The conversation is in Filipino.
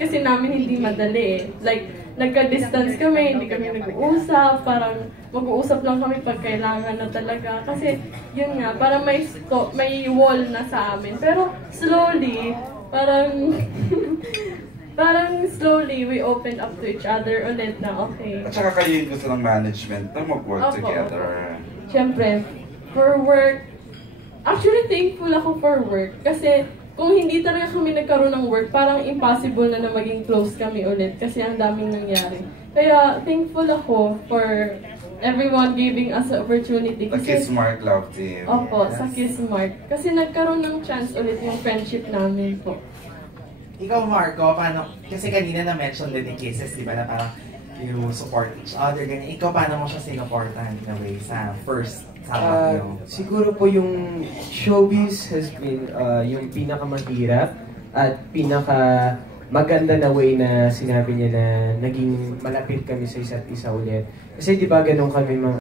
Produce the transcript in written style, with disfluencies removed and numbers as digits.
kasi namin hindi madali eh. Like, nagka-distance kami, hindi kami nag-uusap, parang mag-uusap lang kami pag kailangan na talaga. Kasi, yun nga, parang may wall na sa amin. Pero, slowly, parang, parang slowly, we open up to each other ulit na okay. At saka kayo yung gusto ng management na mag-work together. Siyempre, for work, actually thankful ako for work. Kasi, kung hindi talaga kami nagkaroon ng work, parang impossible na maging close kami ulit kasi ang daming nangyari. Kaya thankful ako for everyone giving us an opportunity. The Kissmart Love Team. Opo, yes. Sa Kissmart. Kasi nagkaroon ng chance ulit yung friendship namin po. Ikaw, Marco, paano? Kasi kanina na-mention din ni Kisses, di ba, na parang you support each other, ganyan. Ikaw, paano mo siya sinuportahan in a way sa first sabak niyo? Siguro po yung showbiz has been yung pinakamahirap at maganda na way na sinabi niya na naging malapit kami sa isa't isa ulit. Kasi di ba ganun kami mga